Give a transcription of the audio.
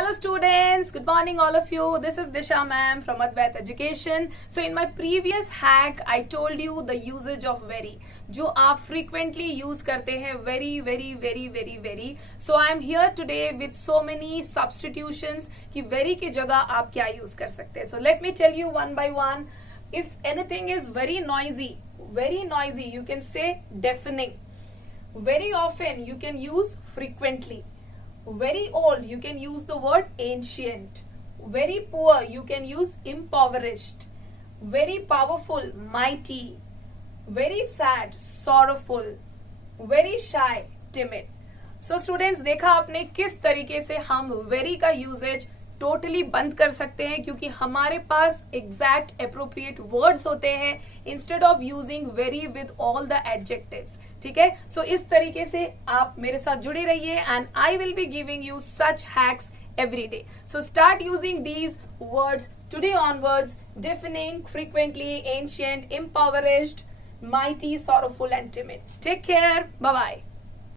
Hello students, good morning all of you. This is Disha ma'am from Advait Education. So in my previous hack, I told you the usage of very, जो आप frequently use करते हैं very. So I am here today with so many substitutions कि very की जगह आप क्या use कर सकते हैं. So let me tell you one by one. If anything is very noisy, you can say deafening. Very often, you can use frequently. Very old, you can use the word ancient. Very poor, you can use impoverished. Very powerful, mighty. Very sad, sorrowful. Very shy, timid. So students, देखा आपने किस तरीके से हम very का usage totally बंद कर सकते हैं क्योंकि हमारे पास एग्जैक्ट अप्रोप्रिएट वर्ड्स होते हैं instead of using very with all the adjectives. ठीक है, सो इस तरीके से आप मेरे साथ जुड़े रहिए and I will be giving you such hacks every day. So start using these words today onwards: deafening, frequently, ancient, impoverished, mighty, sorrowful and timid. Take care. Bye bye.